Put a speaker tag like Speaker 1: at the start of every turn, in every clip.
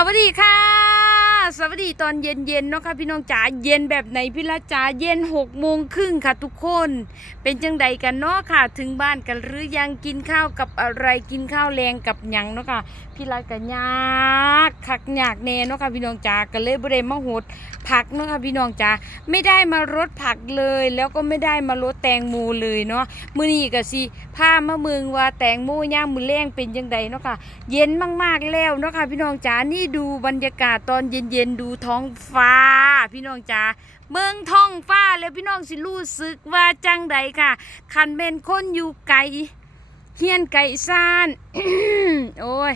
Speaker 1: สวัสดีค่ะ สวัสดีตอนเย็นๆเนาะค่ะพี่น้องจ๋าเย็นแบบไหนพี่ละจ๋าเย็นหกโมงครึ่งค่ะทุกคน เป็นจังใดกันเนาะค่ะ ถึงบ้านกันหรือยังกินข้าวกับอะไรกินข้าวแรงกับหยังเนาะค่ะพี่ละกันยากคักยากแน่เนาะค่ะพี่น้องจ๋าก็เลยบ่ได้มาโหดผักเนาะค่ะพี่น้องจ๋าไม่ได้มารดผักเลย แล้วก็ไม่ได้มารดแตงโมเลยเนาะมือนี้ก็สิพามาเมืองว่าแตงโมย่างมือแรงเป็นจังใดเนาะค่ะเย็นมากๆแล้วเนาะค่ะพี่น้องจ๋านี่ดูบรรยากาศตอนเย็นๆดูท้องฟ้า พี่น้องจ๋าเมืองท้องฟ้าแล้วพี่น้องสิรู้สึกว่าจังใดค่ะ คันเป็นคนอยู่ไกลเฮียนไก่ซ่านโอ้ย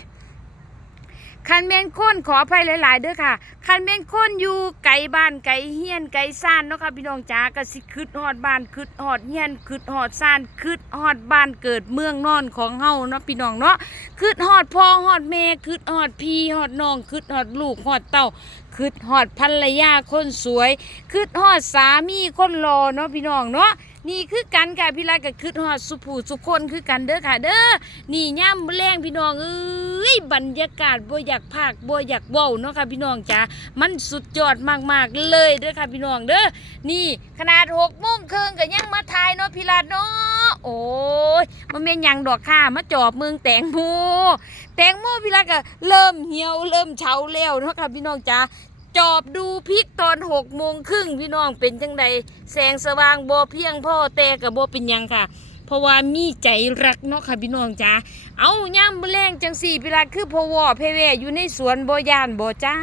Speaker 1: คันเมนค้นขออภัยหลาย ๆ เด้อค่ะ คันเมนค้นอยู่ไกลบ้านไกลเฮียนไกลซ่านเนาะค่ะพี่น้องจ๋าก็สิคืดฮอดบ้านคืดฮอดเฮียนคืดฮอดซ่านคืดฮอดบ้านเกิดเมืองนอนของเฮาเนาะพี่น้องเนาะคืดฮอดพ่อฮอดแม่คืดฮอดพี่ฮอดน้องคืดฮอดลูกฮอดเต้าคืดฮอดภรรยาคนสวยคืดฮอดสามีคนรอเนาะพี่น้องเนาะนี่คือกันค่ะพี่รักกับคืดฮอดสุผูสุคนคือกันเด้อค่ะ เด้อนี่ย่ำแรงพี่น้องเอ้ ยบรรยากาศบ่อยากพากบ่อยากเว้าเนาะค่ะพี่น้องจ้ามันสุดยอดมากๆเลยเด้อค่ะพี่น้องเด้อนี่ขนาด6โมงครึ่งก็ยังมาถ่ายเนาะพี่ลาดเนาะโอ้ยมันแม่นยังดอกค่ะมาจอบเมืองแตงโมแตงโมพี่ลาดก็เริ่มเหี่ยวเริ่มเฉาแล้วเนาะค่ะพี่น้องจ้าจอบดูพริกตอน6โมงครึ่งพี่น้องเป็นจังใดแสงสว่างบ่เพียงพ่อแต่ก็บ่เป็นยังค่ะ เพราะว่ามีใจรักเนาะค่ะพี่น้องจ้าเอาย่ำแรงจังสี่พี่รัดคือพอวอเพเวอยู่ในสวนบ่ยานบ่จ้า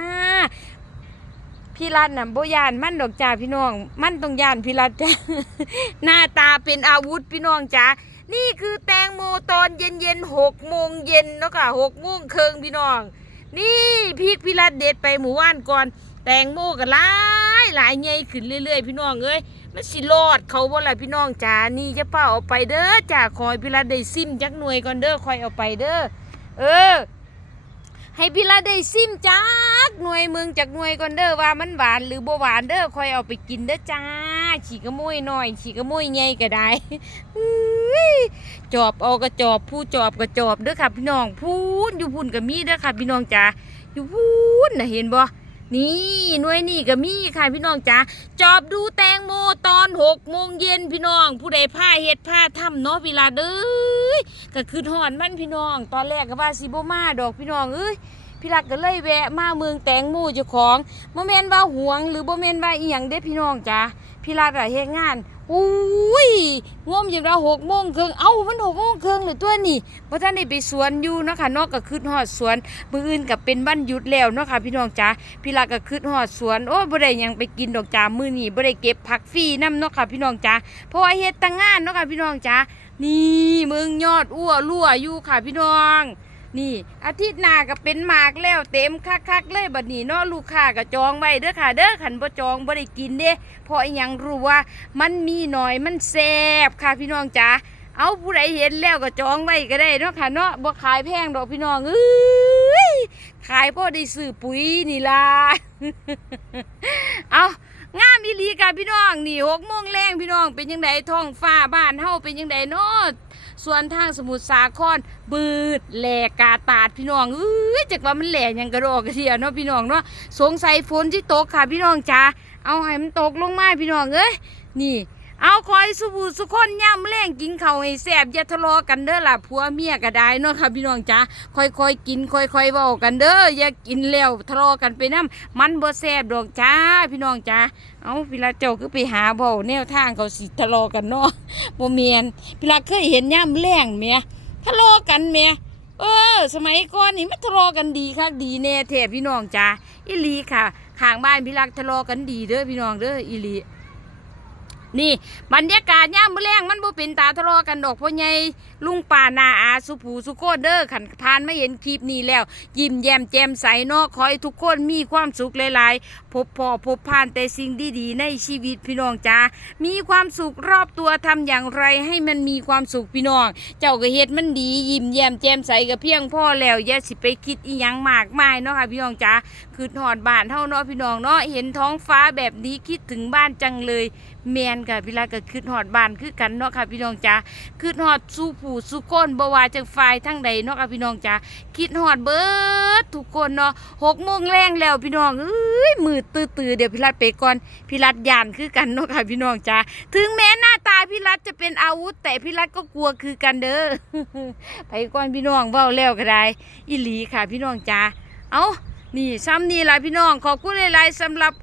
Speaker 1: พี่รัดน่ะโบยานมันดอกจ้าพี่น้อง มันต้องยานพี่รัดจ้าหน้าตาเป็นอาวุธพี่น้องจ้านี่คือแตงโมตอนเย็นเย็นๆหกโมงเย็นเนาะค่ะหกโมงเครึ่งพี่น้อง นี่พริกพี่รัดเด็ดไปหมู่บ้านก่อน แตงโมก็หลา ยหลายใหญ่ขึ้นเรื่อย ๆ พี่น้องเอ้ยมันสิรอดเขาบ่ล่ะพี่น้องจ๋านี่จะเป้าเอาไปเด้อจ้าคอยพี่ละได้ซิมจักหน่วยก่อนเด้อคอยเอาไปเด้อเออ ให้พี่ละได้ซิมจักหน่วยเมืองจากหน่วยก่อนเด้อว่ามันหวานหรือบ่หวานเด้อคอยเอาไปกินเด้อจ้าฉีกกระมุยหน่อยฉีกกระมุยใหญ่ก็ได้จอบเอากระจอบผู้จอบกระจอบเด้อค่ะพี่น้องพูนอยู่พุ่นก็มีเด้อค่ะพี่น้องจ๋าอยู่พูนนะเห็นบ่ นี่หน่วยนี่ก็มีค่ะพี่น้องจ๋าจอบดูแตงโมตอนหกโมงเย็นพี่น้อง ผู้ใดผ้าเฮ็ดผ้าทำเนาะเวลาเด้อก็คือหอนมันพี่น้อง ตอนแรกก็ว่าสิบมาดอกพี่น้องเอ้ยพี่รักก็เลยแวะมาเมืองแตงโมเจ้าของโมเมนว่าห่วง หรือโมเมนว่าอีหยังเด้พี่น้องจ้าพี่รักอะเฮ็ดงาน อุ้ยง่มอยู่แล้วหกโมงครึ่งเอ้ามันหกโมงครึ่งเลยตัวนี่บ่ทันได้ไปสวนอยู่เนาะค่ะนอกก็คือฮอดสวนมืออื่นก็เป็นวันหยุดแล้วเนาะค่ะพี่น้องจ๋าพี่ลาก็คืดหอดสวนโอ้บ่ได้ยังไปกินดอกจ้ามือนี้บ่ได้เก็บผักฟรีนํเนาะค่ะพี่น้องจ้าเพราะว่าเฮ็ดตั้งงานเนาะค่ะพี่น้องจ้านี่มึงยอดอ้วรั่วอยู่ค่ะพี่น้อง นี่ อาทิตย์หน้าก็เป็นหมากแล้วเต็มคักๆเลยบัดนี้เนาะลูกค้าก็จองไว้เด้อค่ะ เด้อคันบ่จองบ่ได้กินเด้เพราะอีหยังรู้ว่ามันมีหน่อยมันแซ่บค่ะพี่น้องจ้าเอาผู้ใดเห็นแล้วก็จองไว้ก็ได้เนาะค่ะเนาะบ่ขายแพงดอกพี่น้องเอ้ยขายพ่อได้ซื้อปุ๋ยนี่ล่ะเอา งามอีหลีกันพี่น้องนี่หกโมงแรงพี่น้องเป็นยังไงท้องฟ้าบ้านเฮาเป็นยังไงเนาะส่วนทางสมุทรสาครบืดแหลกกาตาดพี่น้องเอ้ยจากว่ามันแหลกยังกระโดกกระเทียเนาะพี่น้องเนาะสงสัยฝนที่ตกค่ะพี่น้องจ้าเอาให้มันตกลงมาพี่น้องเอ้ยนี่ เอาคอยสุบูสุคนย่ำแรงกินเขาให้แซ่บอย่าทะเลาะกันเด้อล่ะผัวเมียก็ได้เนาะค่ะพี่น้องจ้าค่อยๆกินค่อยๆเว้ากันเด้ออย่ากินแล้วทะเลาะกันไปน้ำมันบ่แซ่บดอกจ้าพี่น้องจ้าเอาพี่ละเจ้าคือไปหาเบาแนวทางเขาสิทะเลาะกันเนาะบ่เมียนพี่ละเคยเห็นย่ำแรงเมียทะเลาะกันเมียเออ สมัยก่อนนี่มันทะเลาะกันดีคักดีแน่แท้พี่น้องจ้าอีหลีค่ะข้างบ้านพี่ลักทะเลาะกันดีเด้อพี่น้องเด้ออีหลี นี่บรรยากาศย่ามมื้อแรงมันบ่เป็นตาทะเลาะกันดอกพ่อใหญ่ลุงป่านาอาสุผูสุโคเด้อขันผ่านไมาเห็นคลิปนี้แล้ว ยิ้มแย้มแจ่มใสเนาะขอให้ทุกคนมีความสุขหลายๆ พบพอพบผ่านแต่สิ่งดีๆในชีวิตพี่น้องจ้ามีความสุขรอบตัวทำอย่างไรให้มันมีความสุขพี่น้อง เจ้าก็เฮ็ดมันดียิ้มแย้มแจ่มใสก็เพียงพอแล้วอย่าสิไปคิดอีหยังมากมายเนาะค่ะพี่น้องจ้าคือหอดบ้านเท่าเนาะพี่น้องเนาะเห็นท้องฟ้าแบบนี้คิดถึงบ้านจังเลยแมนค่ะพี่รักก็คิดฮอดบ้านคือกันเนาะค่ะพี่น้องจ๋าคิดฮอดสู่ผู้สู่คนบว่าจากฝ่ายทั้งใดเนาะค่ะพี่น้องจ๋าคิดฮอดเบิดทุกคนเนาะหกโมงแรงแล้วพี่น้องเอ้ยมืดตื้อๆเดี๋ยวพี่รัดไปก่อนพี่รัดยานคือกันเนาะค่ะพี่น้องจ๋าถึงแม้หน้าตาพี่รัดจะเป็นอาวุธ แต่พี่รัดก็กลัวคือกันเด้อไปก่อนพี่น้องเว้าแล้วก็ได้อีหลีค่ะพี่น้องจ๋าเอ้านี่ซ้ำนี่ละพี่น้องขอบคุณหลายๆสำหรับ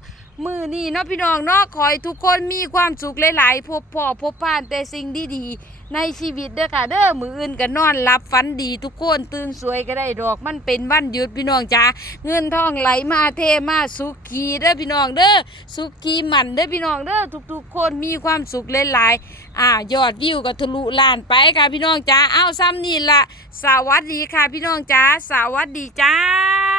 Speaker 1: มือนี่เนาะพี่น้องเนาะขอให้ทุกคนมีความสุขหลายๆพบพ่อพบผ่านแต่สิ่งดีๆในชีวิตเด้อค่ะ เด้อมืออื่นก็นอนหลับฝันดีทุกคนตื่นสวยก็ได้ดอก มันเป็นวันหยุดพี่น้องจ้าเงินทองไหลมาเทมาสุขีเด้อพี่น้องเด้อสุขีหมันเด้อพี่น้องเด้อทุกๆ คนมีความสุขหลายๆอ่ายอดวิวก็ทะลุล้านไปค่ะพี่น้องจ้าเอาซ้ำนี่ละสวัสดีค่ะพี่น้องจ้าสวัสดีจ้า